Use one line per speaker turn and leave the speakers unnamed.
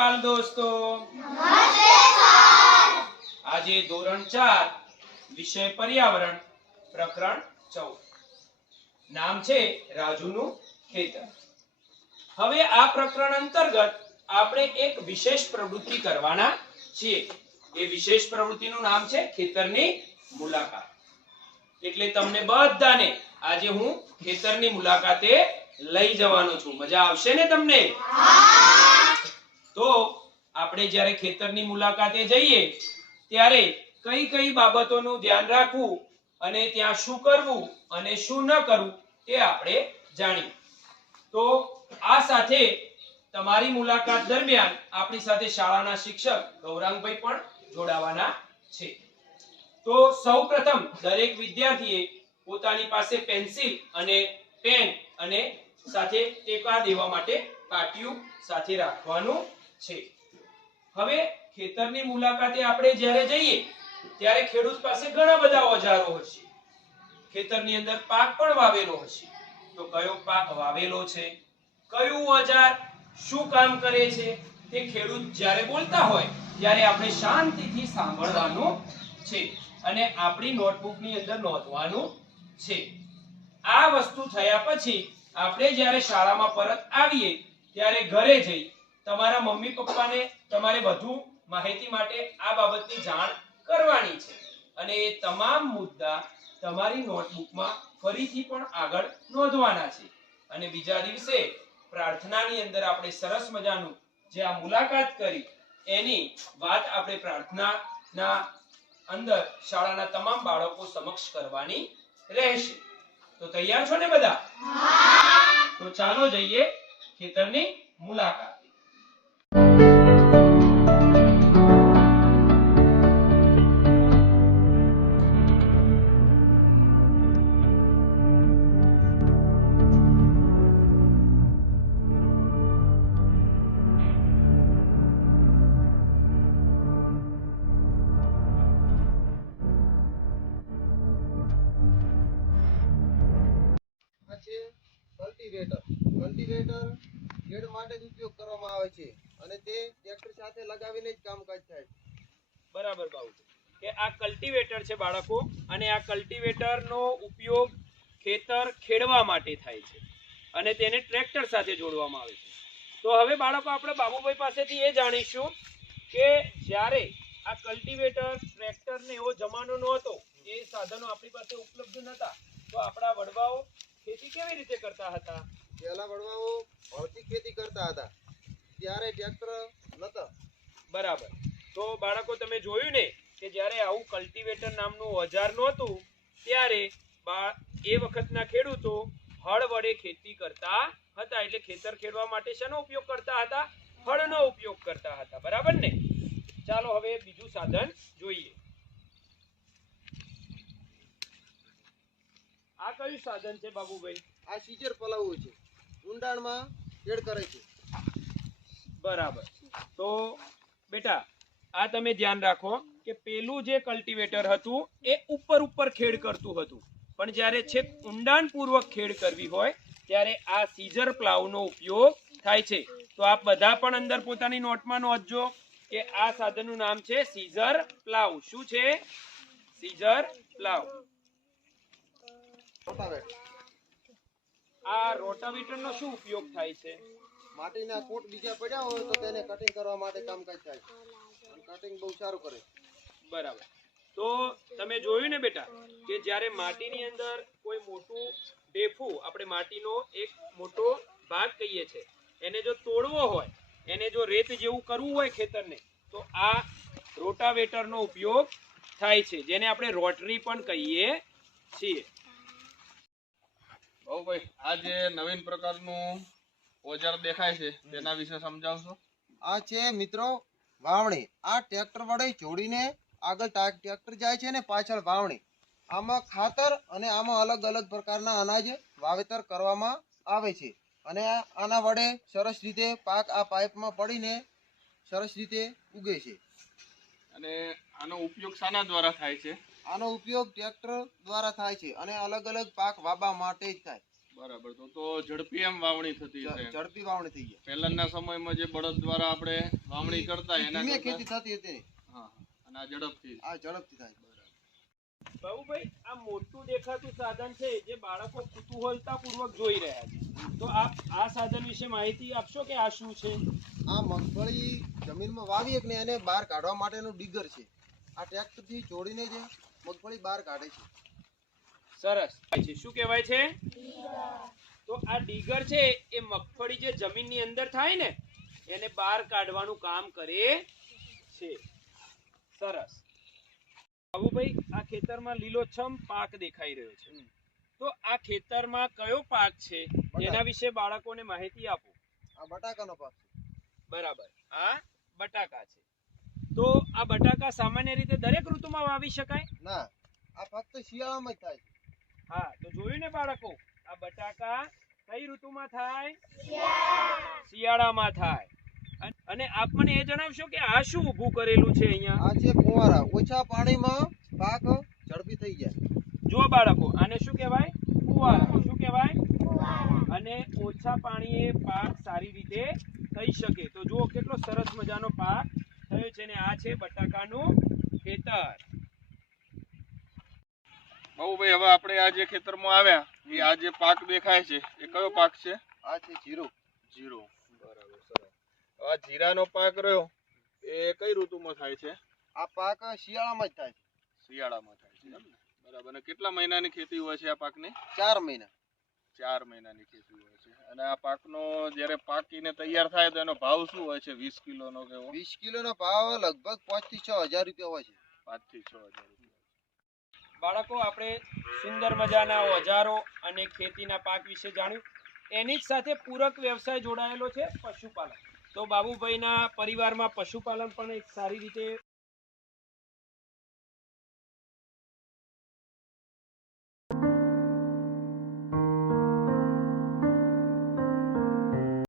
દોસ્તો. આજે ધોરણ ચાર, વિષય પર્યાવરણ, પ્રકરણ ચૌદ. નામ છે રાજુનું ખેતર. હવે આ પ્રકરણ અંતર્ગત આપણે એક વિશેષ પ્રવૃત્તિ કરવાના છીએ. એ વિશેષ પ્રવૃત્તિનું નામ છે ખેતરની મુલાકાત. એટલે તમને બધાને આજે હું ખેતરની મુલાકાતે લઈ જવાનો છું. મજા આવશે ને તમને? તો આપણે જ્યારે ખેતરની મુલાકાતે જઈએ, ત્યારે કઈ કઈ બાબતોનું ધ્યાન રાખવું અને ત્યાં શું કરવું અને શું ન કરવું તે આપણે જાણીએ. તો આ સાથે તમારી મુલાકાત દરમિયાન આપણી સાથે શાળાના શિક્ષક ગૌરાંગભાઈ પણ જોડાવાના છે. તો સૌપ્રથમ દરેક વિદ્યાર્થીએ પોતાની પાસે પેન્સિલ અને પેન અને સાથે ટેકા દેવા માટે પાટિયું સાથે રાખવાનું છે. હવે ખેતરની મુલાકાતે આપણે જ્યારે જઈએ, ત્યારે ખેડૂત પાસે ઘણા બધા ઓજારો હશે ખેતરની અંદર પાક પણ વાવેલો હશે તો કયો પાક વાવેલો છે? કયું ઓજાર શું કામ કરે છે? તે ખેડૂત જ્યારે બોલતા હોય, ત્યારે આપણે શાંતિથી સાંભળવાનું છે અને આપણી નોટબુકની અંદર નોંધવાનું છે. આ વસ્તુ થયા પછી આપણે જ્યારે શાળામાં પરત આવીએ, ત્યારે ઘરે જઈ તમારા મમ્મી પપ્પાને તમારે વધુ માહિતી માટે આ બાબતની જાણ કરવાની છે. અને એ તમામ મુદ્દા તમારી નોટબુકમાં ફરીથી પણ આગળ નોંધવાના છે. અને બીજા દિવસે પ્રાર્થનાની અંદર આપણે સરસ મજાનું જે આ મુલાકાત કરી એની વાત આપણે પ્રાર્થનાના અંદર શાળાના તમામ બાળકો સમક્ષ કરવાની રહેશે. તો તૈયાર છો ને બધા? તો ચાલો જઈએ ખેતરની મુલાકાત.
આ છે કલ્ટિવેટર કલ્ટિવેટર ખેડ માટે જ ઉપયોગ કરવામાં આવે છે અને તે ટ્રેક્ટર સાથે લગાવીને જ કામકાજ થાય છે.
બરાબર બાબુ. કે આ કલ્ટિવેટર છે બાળકો, અને આ કલ્ટિવેટરનો ઉપયોગ ખેતર ખેડવા માટે થાય છે અને તેને ટ્રેક્ટર સાથે જોડવામાં આવે છે. તો હવે બાળકો, આપણે બાબુભાઈ પાસેથી એ જાણીશું કે જ્યારે આ કલ્ટિવેટર ટ્રેક્ટર ને એવો જમાનો નહોતો એ સાધનો આપણી પાસે ઉપલબ્ધ નહોતા, તો આપણા વડવાઓ ખેતી કેવી રીતે કરતા હતા?
પહેલા વડવાઓ ભૌતિક ખેતી કરતા હતા. ત્યારે ટ્રેક્ટર નતા.
બરાબર. તો બાળકો તમે જોયું ને કે જ્યારે આવું કલ્ટિવેટર નામનું ઓજાર નહોતું ત્યારે એ વખતના ખેડૂતો હળ વડે ખેતી કરતા હતા. એટલે ખેતર ખેડવા માટે શેનો ઉપયોગ કરતા હતા? હળનો ઉપયોગ કરતા હતા. બરાબર ને? ચાલો હવે બીજું સાધન જોઈએ. આ કયું સાધન છે બાબુભાઈ?
આ સીજર પલાવવું છે. ઊંડાણમાં એડ કરે છે.
બરાબર. તો બેટા આ તમે ધ્યાન રાખો કે પેલું જે કલ્ટિવેટર હતું એ ઉપર ઉપર ખેડ કરતું હતું. પણ જ્યારે છેક ઊંડાણપૂર્વક ખેડ કરવી હોય ત્યારે આ સીઝર પ્લાવનો ઉપયોગ થાય છે. તો આપ બધા પણ અંદર પોતાની નોટમાં નોંધજો કે આ સાધનનું નામ છે સીઝર પ્લાવ. શું છે? Chisel plough. આ રોટાવેટરનો શું ઉપયોગ થાય છે?
માટીના કૂટ બીજા પડ્યા હોય તો તેને કટિંગ કરવા માટે કામકાજ થાય કટિંગ બહુ સારું કરે
બરાબર. તો તમે જોયું ને બેટા કે જ્યારે માટીની અંદર કોઈ મોટું ડેફું આપણે માટીનો એક મોટો ભાગ કહીએ છે એને જો તોડવો હોય એને જો રેત જેવું કરવું હોય ખેતરને તો આ રોટાવેટરનો ઉપયોગ થાય છે જેને આપણે રોટરી પણ કહીએ છીએ.
ભાઈ આ જે નવીન પ્રકારનું ઓજાર દેખાય છે તેના વિશે સમજાવશો?
આ છે મિત્રો વાવણી. આ ટ્રેક્ટર વડે જોડીને આગળ ટ્રેક્ટર જાય છે ને પાછળ વાવણી. આમાં ખાતર અને આમાં અલગ અલગ પ્રકારના અનાજ વાવેતર કરવામાં આવે છે. અને આના વડે સરસ રીતે પાક આ પાઇપમાં પડીને સરસ રીતે ઉગે છે.
અને આનો ઉપયોગ શાના દ્વારા થાય છે?
આનો ઉપયોગ ટ્રેક્ટર દ્વારા થાય છે અને અલગ અલગ પાક વાવવા માટે જ થાય.
બરાબર તો તો ઝડપી એમ વાવણી થતી છે
ઝડપી વાવણી થઈ ગઈ
પહેલાના સમયમાં જે બળદ દ્વારા આપણે વાવણી કરતા એના
ધીમે ખેતી થતી હતી.
હા અને આ ઝડપથી.
આ ઝડપથી થાય.
બાબુભાઈ આ મોટું દેખાતું સાધન છે જે બાળકો કુતૂહલતા પૂર્વક જોઈ રહ્યા છે. તો આપ આ સાધન વિશે માહિતી આપશો કે આ શું છે?
આ મગફળી જમીનમાં વાવીએ ને એને બહાર કાઢવા માટેનું ડીગર છે. આ ટ્રેક્ટરથી જોડીને જ મગફળી બહાર કાઢે છે.
સરસ. છે. શું કહેવાય છે? તો આ ડીગર છે એ મગફળી જે જમીનની અંદર થાય ને એને બહાર કાઢવાનું કામ કરે છે. સરસ. બાબુભાઈ આ ખેતરમાં લીલોછમ પાક દેખાઈ રહ્યો છે. તો આ ખેતરમાં કયો પાક છે? એના વિશે બાળકોને માહિતી આપો.
આ બટાકાનો પાક છે.
બરાબર. આ બટાકા છે. તો આ બટાકા સામાન્ય રીતે દરેક ઋતુમાં વાવી શકાય?
ના આ ફક્ત શિયાળામાં થાય છે.
હા તો જોયું ને બાળકો? આ બટાકા કઈ ઋતુમાં થાય? શિયાળામાં થાય. અને આપ મને એ જણાવશો કે આ શું ઊભું કરેલું છે અહીંયા?
આ છે ફુવારા. ઓછા પાણીમાં પાક ઝડપી થઈ જાય
જો બાળકો આને શું કહેવાય ફુવારા શું કહેવાય અને ઓછા પાણીએ પાક સારી રીતે થઈ શકે તો જુઓ કેટલો સરસ મજાનો પાક થયો છે ને આ છે બટાકાનું ખેતર.
બાબુભાઈ હવે આપણે આ જે ખેતરમાં આવ્યા એ આ જે પાક દેખાય છે એ કયો પાક છે?
આ છે જીરું.
જીરો. બરાબર સરસ. હવે આ જીરાનો પાક રહ્યો એ કઈ ઋતુમાં થાય છે?
આ પાક શિયાળામાં જ થાય છે.
શિયાળામાં થાય છે એમ ને? બરાબર. અને કેટલા મહિનાની ખેતી હોય છે આ પાકની?
ચાર મહિના.
ચાર મહિનાની ખેતી હોય છે. અને આ પાકનો જ્યારે પાકીને તૈયાર થાય તો એનો ભાવ શું હોય છે? વીસ કિલોનો કેવો
વીસ કિલોનો ભાવ લગભગ પાંચથી છ હજાર રૂપિયા હોય છે.
પાંચથી છ હજાર
બાળકો આપણે સુંદર મજાના ઓજારો અને ખેતીના પાક વિશે જાણ્યું. એની જ સાથે પૂરક વ્યવસાય જોડાયેલો છે પશુપાલન. તો બાબુભાઈના પરિવારમાં પશુપાલન પણ એક સારી રીતે